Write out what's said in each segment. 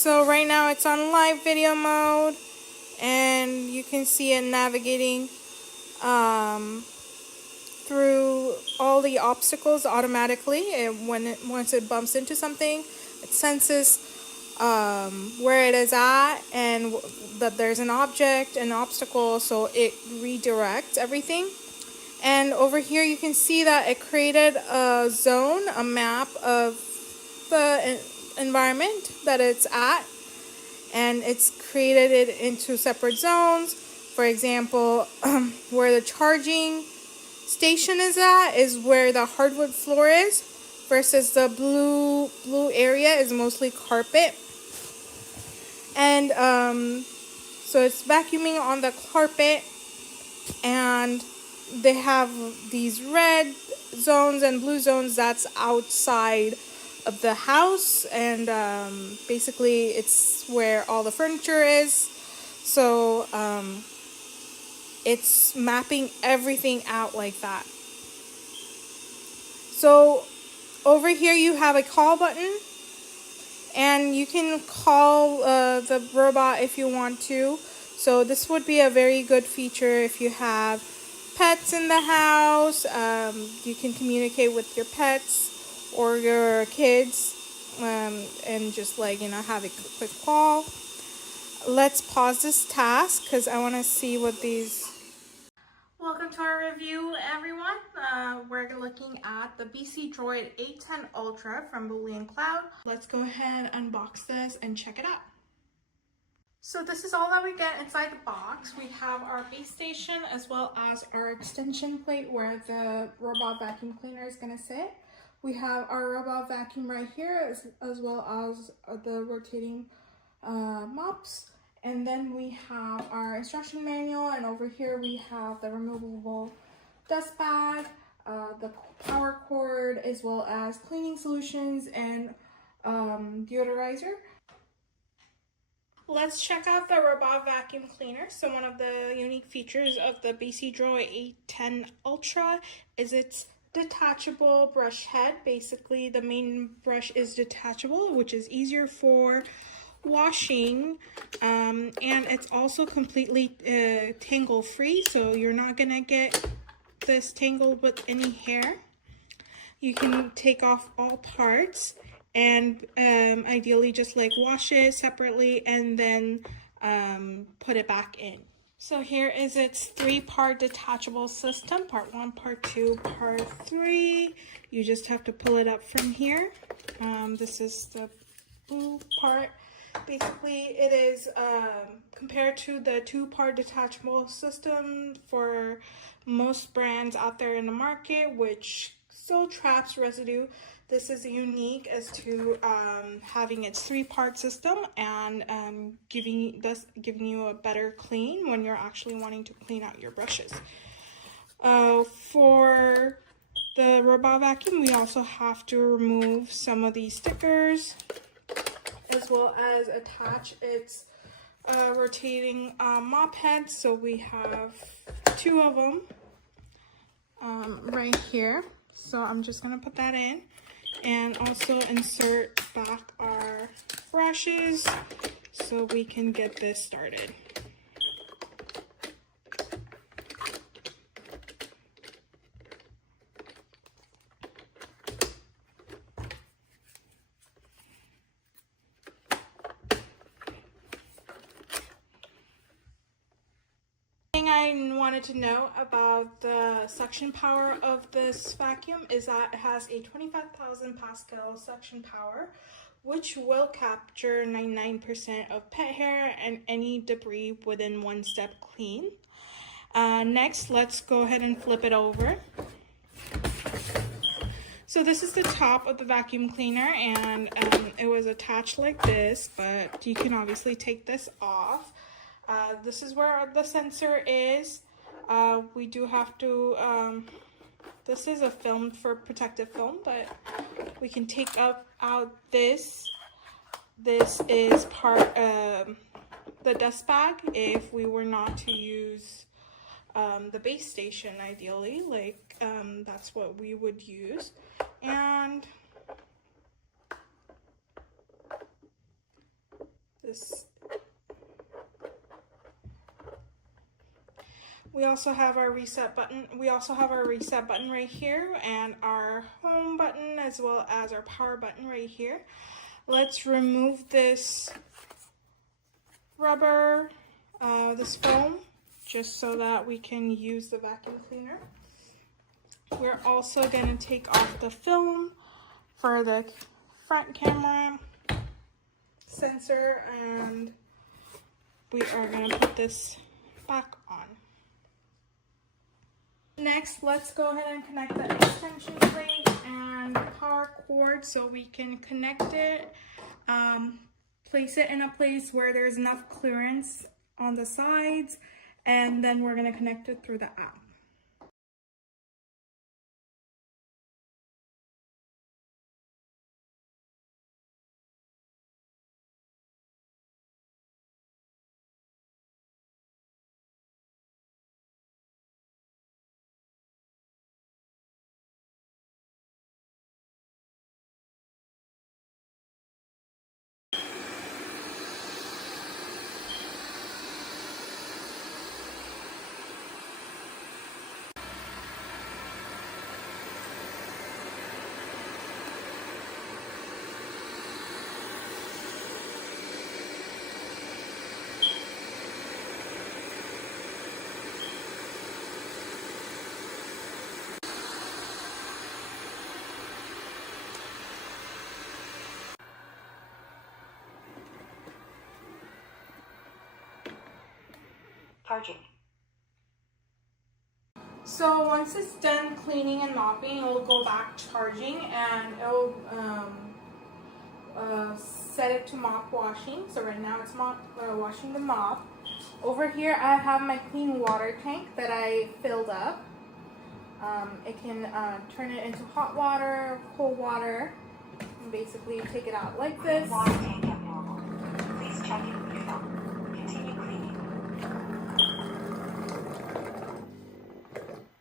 So right now it's on live video mode, and you can see it navigating through all the obstacles automatically. And once it bumps into something, it senses where it is at and that there's an object, an obstacle, so it redirects everything. And over here you can see that it created a zone, a map of the environment that it's at, and it's created it into separate zones. For example, where the charging station is at is where the hardwood floor is, versus the blue area is mostly carpet. And so it's vacuuming on the carpet, and they have these red zones and blue zones that's outside of the house, and basically it's where all the furniture is. So it's mapping everything out like that. So over here you have a call button, and you can call the robot if you want to. So this would be a very good feature if you have pets in the house. You can communicate with your pets or your kids, and just have a quick call. Let's pause this task because I want to see what these... Welcome to our review, everyone. We're looking at the BCDroid A10 Ultra from Boolean Cloud. Let's go ahead and unbox this and check it out. So this is all that we get inside the box. We have our base station as well as our extension plate where the robot vacuum cleaner is going to sit. We have our robot vacuum right here as well as the rotating mops. And then we have our instruction manual, and over here we have the removable dust bag, the power cord, as well as cleaning solutions and deodorizer. Let's check out the robot vacuum cleaner. So one of the unique features of the BCDroid A10 Ultra is its detachable brush head. Basically, the main brush is detachable, which is easier for washing, and it's also completely tangle free, so you're not gonna get this tangled with any hair. You can take off all parts and ideally just wash it separately and then put it back in. So here is its 3-part detachable system: part 1, part 2, part 3. You just have to pull it up from here. This is the blue part. Basically, it is compared to the 2-part detachable system for most brands out there in the market, which still traps residue. This is unique as to having its 3-part system and giving you a better clean when you're actually wanting to clean out your brushes. For the robot vacuum, we also have to remove some of these stickers, as well as attach its rotating mop heads. So we have 2 of them right here. So I'm just gonna put that in, and also insert back our brushes so we can get this started. I wanted to know about the suction power of this vacuum is that it has a 25,000 pascal suction power, which will capture 99% of pet hair and any debris within 1 step clean. Next, let's go ahead and flip it over. So this is the top of the vacuum cleaner, and it was attached like this, but you can obviously take this off. This is where the sensor is. We do have to, this is a film for protective film, but we can take out this. This is part of the dust bag if we were not to use the base station ideally, that's what we would use. And this. We also have our reset button. We also have our reset button right here and our home button as well as our power button right here. Let's remove this rubber, this foam, just so that we can use the vacuum cleaner. We're also going to take off the film for the front camera sensor, and we are going to put this back on. Next, let's go ahead and connect the extension plate and power cord so we can connect it, place it in a place where there's enough clearance on the sides, and then we're going to connect it through the app. Charging. So once it's done cleaning and mopping, it'll go back charging, and it'll set it to mop washing. So right now it's washing the mop. Over here I have my clean water tank that I filled up. It can turn it into hot water, cold water, and basically take it out like this. Water tank abnormal. Please check it with film. Continue cleaning.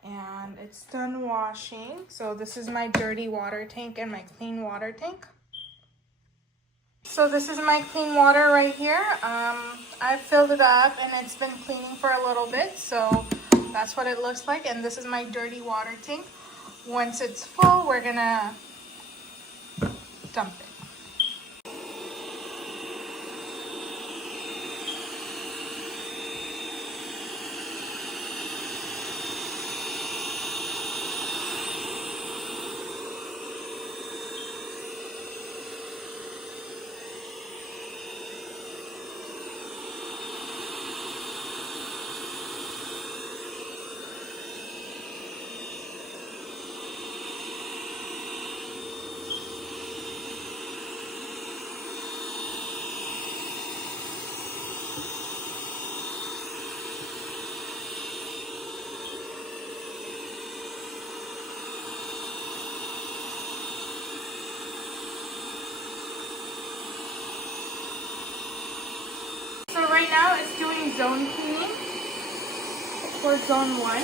And it's done washing. So this is my dirty water tank and my clean water tank. So this is my clean water right here. I filled it up and it's been cleaning for a little bit, so that's what it looks like. And this is my dirty water tank. Once it's full, we're gonna dump it. So right now it's doing zone cleaning for zone 1.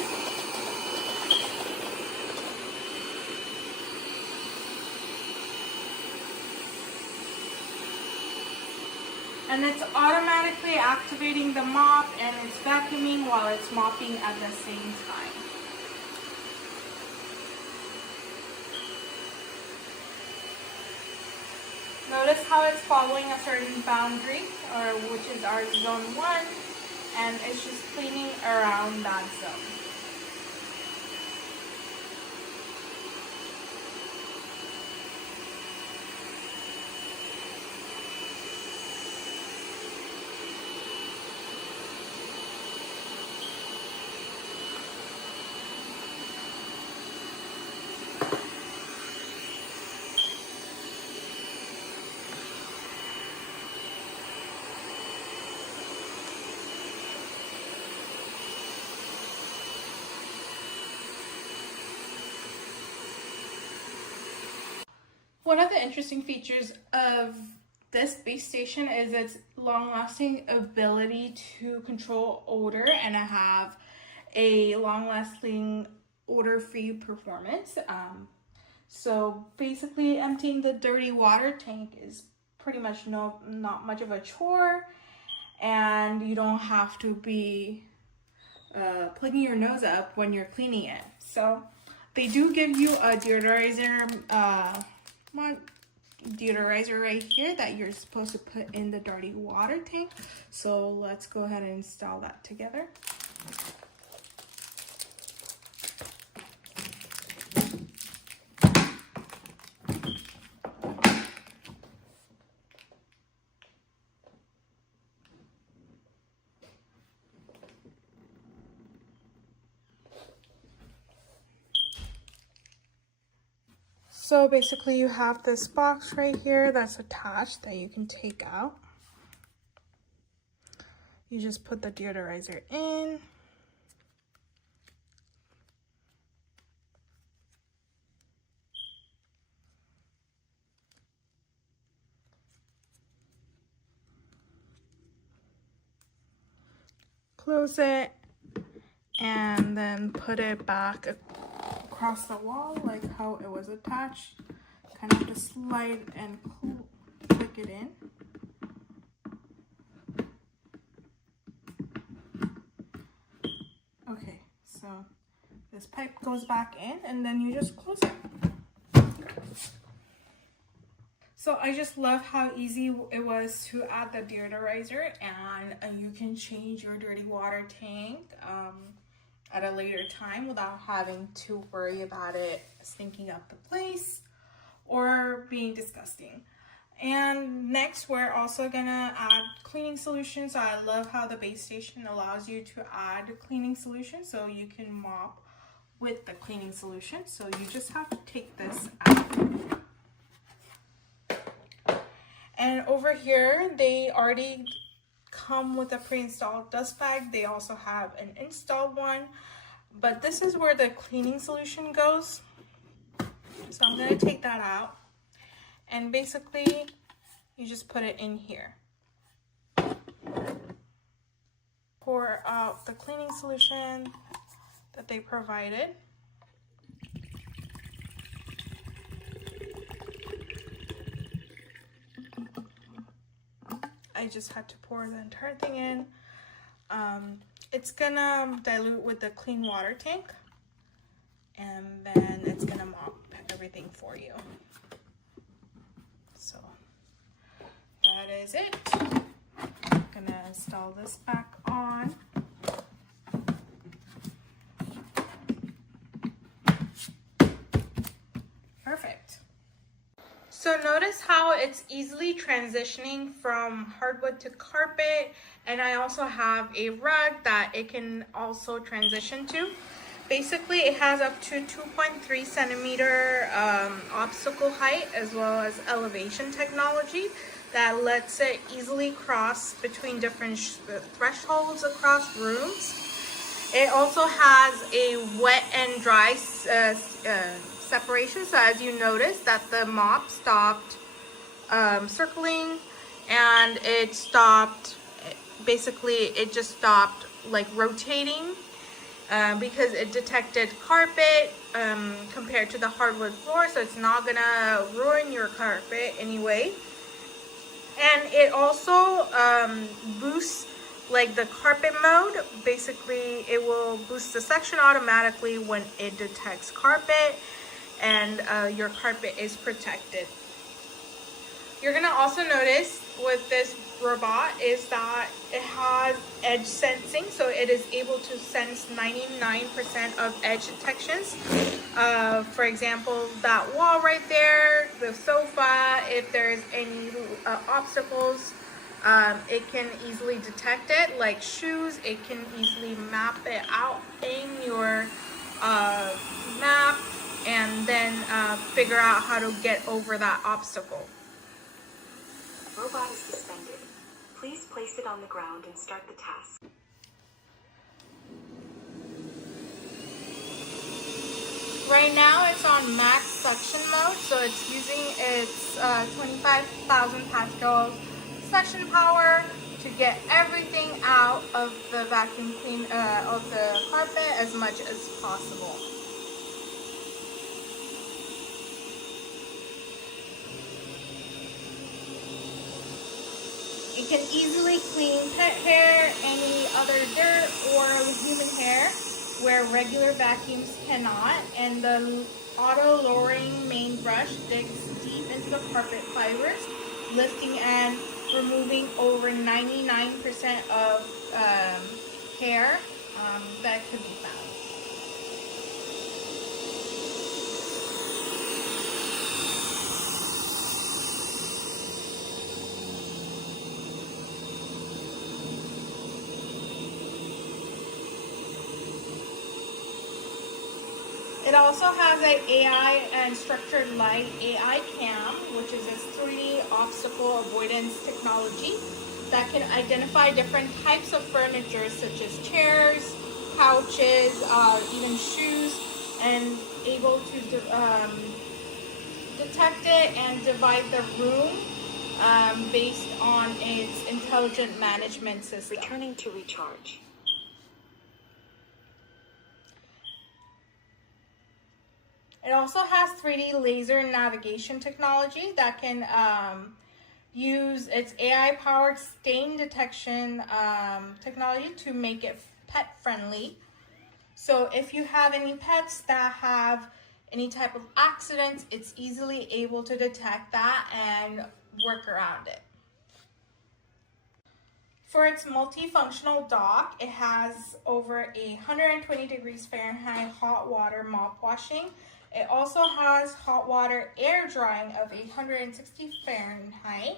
And it's automatically activating the mop and it's vacuuming while it's mopping at the same time. Notice how it's following a certain boundary, which is our zone 1, and it's just cleaning around that zone. One of the interesting features of this base station is its long-lasting ability to control odor and have a long-lasting odor-free performance. So basically emptying the dirty water tank is pretty much not much of a chore, and you don't have to be plugging your nose up when you're cleaning it. So they do give you a deodorizer right here that you're supposed to put in the dirty water tank. So let's go ahead and install that together. So basically you have this box right here that's attached that you can take out. You just put the deodorizer in. Close it and then put it back across the wall like how it was attached. Kind of just slide and click it in. Okay, so this pipe goes back in and then you just close it. So I just love how easy it was to add the deodorizer, and you can change your dirty water tank at a later time without having to worry about it stinking up the place or being disgusting. And next, we're also gonna add cleaning solution. So I love how the base station allows you to add cleaning solution, so you can mop with the cleaning solution. So you just have to take this out. And over here, they already come with a pre-installed dust bag. They also have an installed one, but this is where the cleaning solution goes. So I'm gonna take that out, and basically you just put it in here. Pour out the cleaning solution that they provided. I just had to pour the entire thing in. It's gonna dilute with the clean water tank, and then it's gonna mop everything for you. So that is it. I'm gonna install this back on. Perfect. So notice how it's easily transitioning from hardwood to carpet, and I also have a rug that it can also transition to. Basically, it has up to 2.3 centimeter obstacle height, as well as elevation technology that lets it easily cross between different thresholds across rooms. It also has a wet and dry separation, so as you notice that the mop stopped circling, and it stopped, basically it just stopped like rotating because it detected carpet compared to the hardwood floor, so it's not gonna ruin your carpet anyway. And it also boosts like the carpet mode. Basically it will boost the section automatically when it detects carpet, and your carpet is protected. You're gonna also notice with this robot is that it has edge sensing, so it is able to sense 99% of edge detections. For example, that wall right there, the sofa, if there's any obstacles, it can easily detect it. Like shoes, it can easily map it out in your map, and then figure out how to get over that obstacle. Robot is suspended. Please place it on the ground and start the task. Right now it's on max suction mode, so it's using its 25,000 pascal suction power to get everything out of the vacuum clean of the carpet as much as possible. It can easily clean pet hair, any other dirt, or human hair where regular vacuums cannot. And the auto lowering main brush digs deep into the carpet fibers, lifting and removing over 99% of hair that could be found. It also has an AI and structured light AI cam, which is a 3D obstacle avoidance technology that can identify different types of furniture such as chairs, couches, even shoes, and able to detect it and divide the room based on its intelligent management system. Returning to recharge. It also has 3D laser navigation technology that can use its AI-powered stain detection technology to make it pet-friendly. So if you have any pets that have any type of accidents, it's easily able to detect that and work around it. For its multifunctional dock, it has over 120 degrees Fahrenheit hot water mop washing. It also has hot water air drying of 160 Fahrenheit.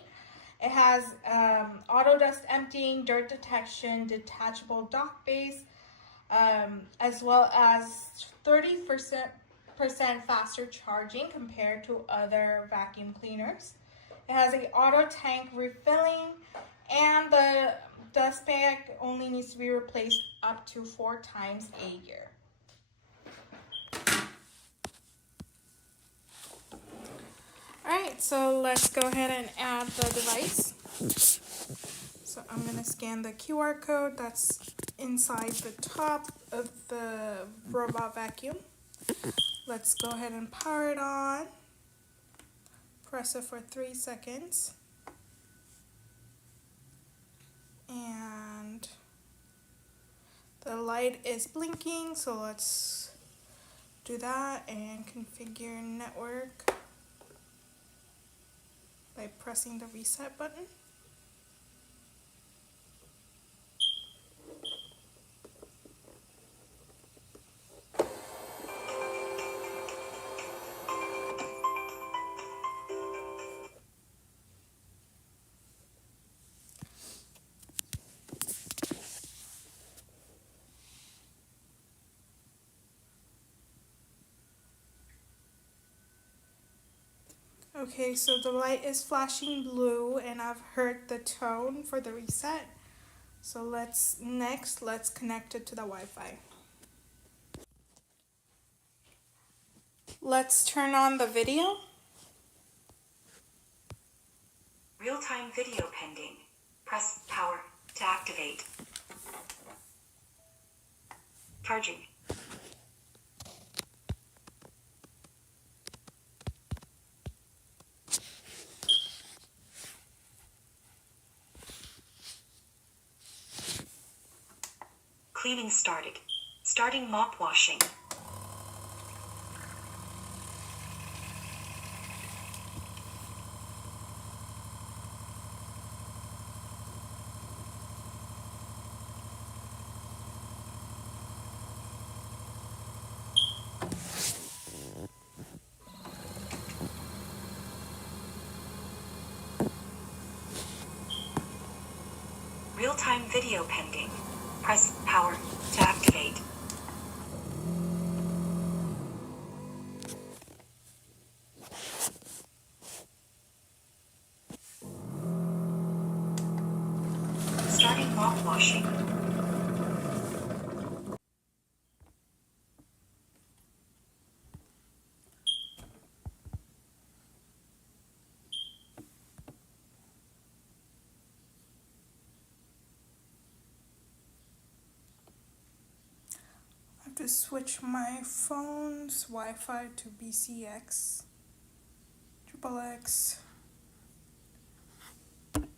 It has auto dust emptying, dirt detection, detachable dock base, as well as 30% faster charging compared to other vacuum cleaners. It has an auto tank refilling, and the dust bag only needs to be replaced up to 4 times a year. Alright, so let's go ahead and add the device. So I'm going to scan the QR code that's inside the top of the robot vacuum. Let's go ahead and power it on. Press it for 3 seconds. And the light is blinking, so let's do that and configure network by pressing the reset button. Okay, so the light is flashing blue and I've heard the tone for the reset. So let's connect it to the Wi-Fi. Let's turn on the video. Real-time video pending. Press power to activate. Charging. Cleaning started. Starting mop washing. Real-time video pending. Press power to activate. Starting mop washing. I have to switch my phone's Wi-Fi to BCX, XXX,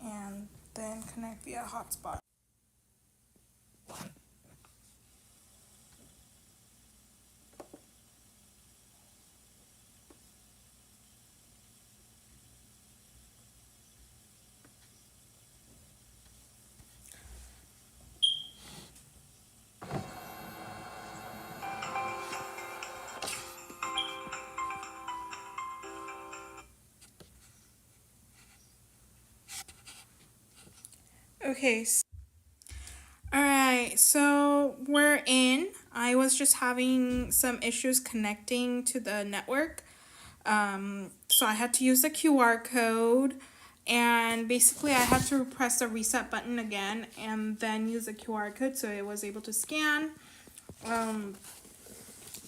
and then connect via hotspot. Okay, alright, so we're in. I was just having some issues connecting to the network. So I had to use the QR code, and basically I had to press the reset button again and then use the QR code so it was able to scan.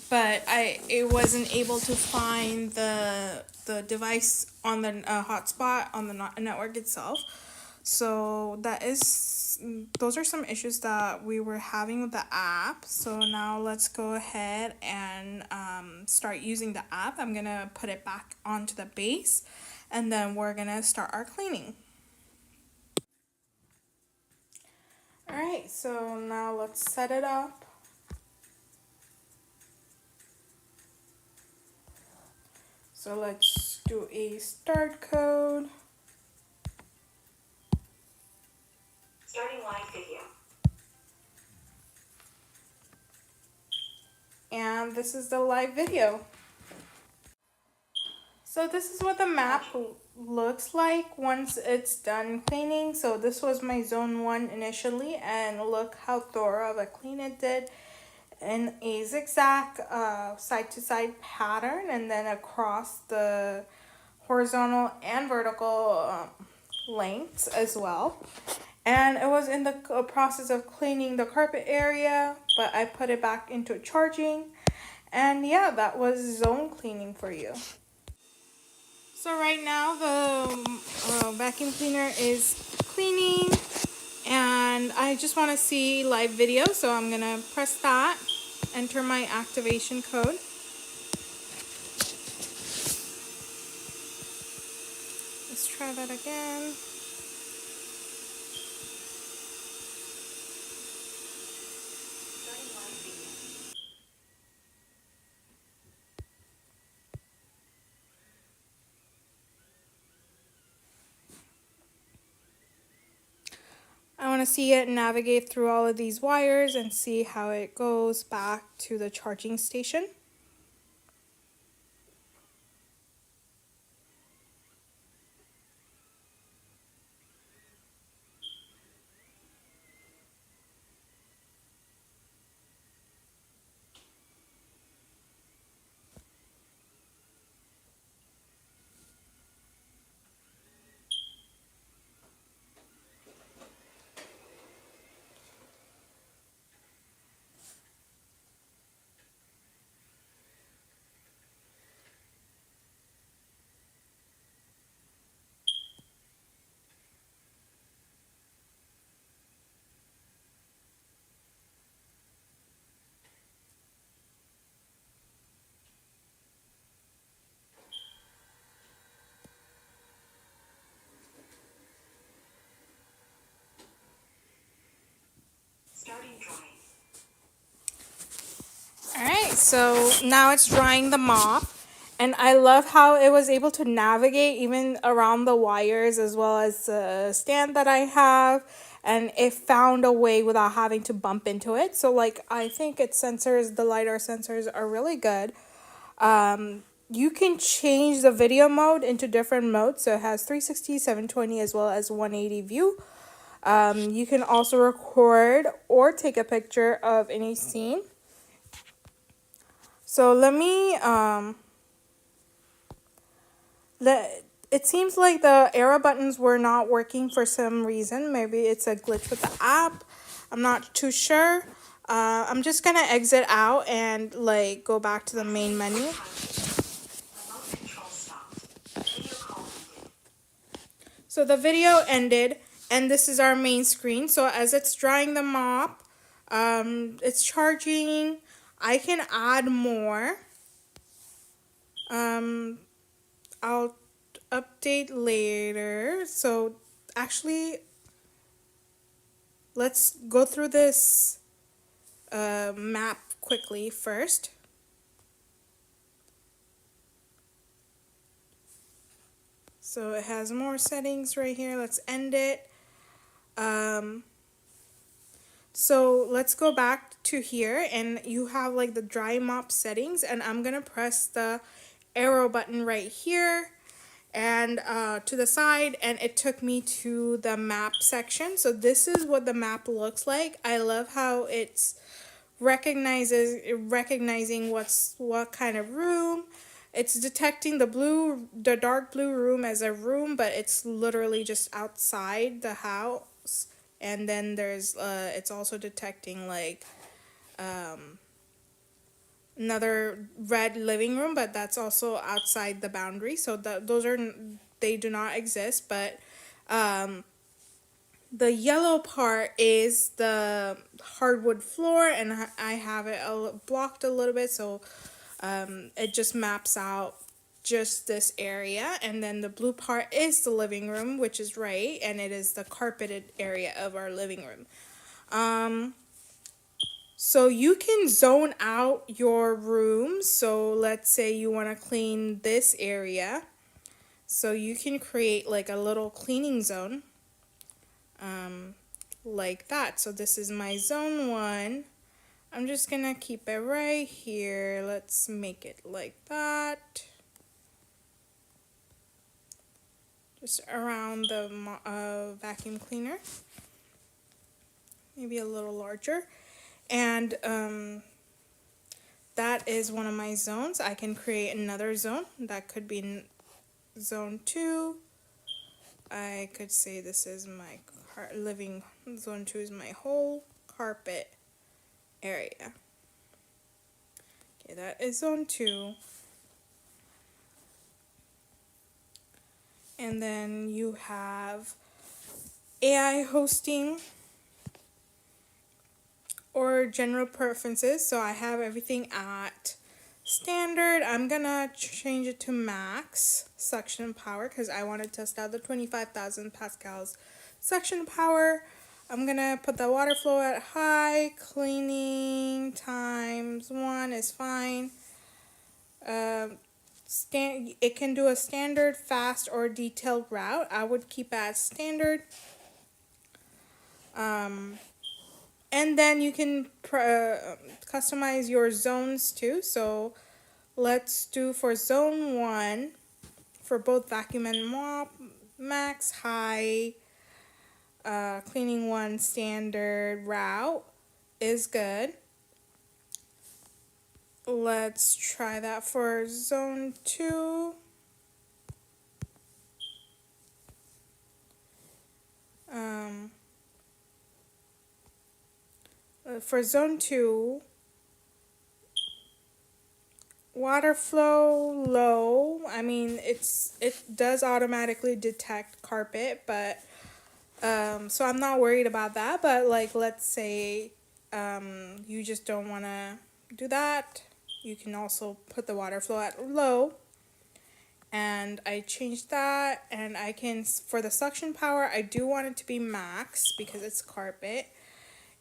But it wasn't able to find the device on the hotspot on the network itself. So those are some issues that we were having with the app. So now let's go ahead and start using the app. I'm gonna put it back onto the base, and then we're gonna start our cleaning. All right, so now let's set it up. So let's do a start code. Starting live video. And this is the live video. So this is what the map looks like once it's done cleaning. So this was my zone 1 initially, and look how thorough of a clean it did in a zigzag side to side pattern, and then across the horizontal and vertical lengths as well. And it was in the process of cleaning the carpet area, but I put it back into charging. And yeah, that was zone cleaning for you. So right now the vacuum cleaner is cleaning, and I just want to see live video, so I'm gonna press that, enter my activation code. Let's try that again. Starting live video. I want to see it navigate through all of these wires and see how it goes back to the charging station. Starting drying. Alright, so now it's drying the mop, and I love how it was able to navigate even around the wires as well as the stand that I have, and it found a way without having to bump into it. So like, I think its sensors, the LiDAR sensors, are really good. You can change the video mode into different modes, so it has 360, 720, as well as 180 view. You can also record or take a picture of any scene. So let me, it seems like the arrow buttons were not working for some reason. Maybe it's a glitch with the app. I'm not too sure. I'm just gonna exit out and like go back to the main menu. Remote control stopped. Video call ended. So the video ended, and this is our main screen. So as it's drying the mop, it's charging. I can add more. I'll update later. So actually, let's go through this map quickly first. So it has more settings right here. Let's end it. So let's go back to here, and you have like the dry mop settings, and I'm gonna press the arrow button right here and to the side, and it took me to the map section. So this is what the map looks like. I love how it's recognizing what kind of room. It's detecting the dark blue room as a room, but it's literally just outside the house. And then there's it's also detecting like another red living room, but that's also outside the boundary. So those are, they do not exist. But the yellow part is the hardwood floor, and I have it blocked a little bit, so it just maps out just this area. And then the blue part is the living room, which is right, and it is the carpeted area of our living room. So you can zone out your rooms. So let's say you want to clean this area. So you can create like a little cleaning zone. Like that. So this is my zone 1. I'm just gonna keep it right here. Let's make it like that. Just around the vacuum cleaner. Maybe a little larger. And that is one of my zones. I can create another zone. That could be zone 2. I could say this is my living, zone 2 is my whole carpet area. Okay, that is zone 2. And then you have AI hosting or general preferences. So I have everything at standard. I'm gonna change it to max suction power because I want to test out the 25,000 pascals suction power. I'm gonna put the water flow at high. Cleaning times 1 is fine. It can do a standard, fast, or detailed route. I would keep it at standard. And then you can customize your zones too. So let's do for zone 1 for both vacuum and mop, max, high, cleaning 1, standard, route is good. Let's try that for zone 2. For zone 2, water flow low. I mean, it does automatically detect carpet, but so I'm not worried about that. But like, let's say you just don't want to do that. You can also put the water flow at low. And I changed that, and I can, for the suction power, I do want it to be max because it's carpet.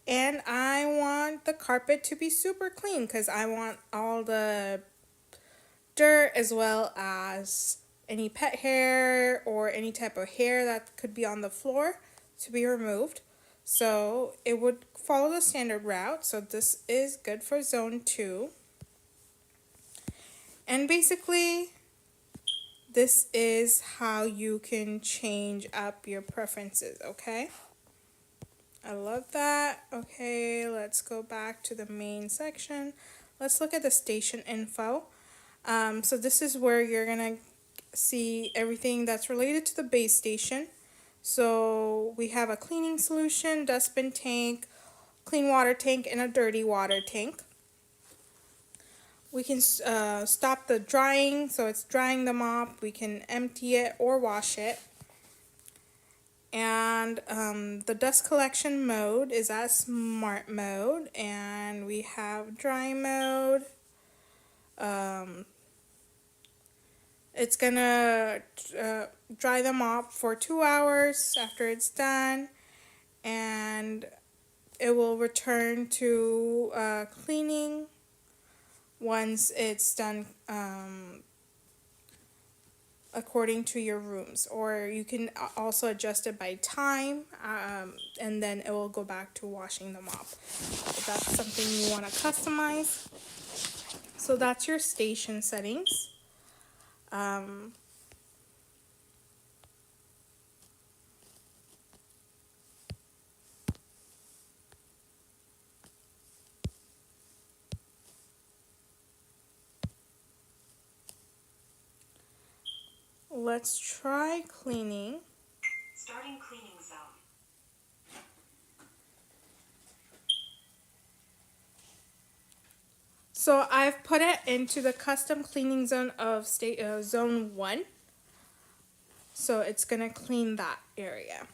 And I want the carpet to be super clean because I want all the dirt as well as any pet hair or any type of hair that could be on the floor to be removed. So it would follow the standard route. So this is good for zone 2. And basically, this is how you can change up your preferences, okay? I love that. Okay, let's go back to the main section. Let's look at the station info. So this is where you're gonna see everything that's related to the base station. So we have a cleaning solution, dustbin tank, clean water tank, and a dirty water tank. We can stop the drying, so it's drying the mop. We can empty it or wash it. And the dust collection mode is at smart mode, and we have dry mode. It's gonna dry the mop for 2 hours after it's done, and it will return to cleaning once it's done according to your rooms, or you can also adjust it by time, and then it will go back to washing them off. If that's something you want to customize. So that's your station settings. Let's try cleaning. Starting cleaning zone. So I've put it into the custom cleaning zone of zone 1. So it's gonna clean that area.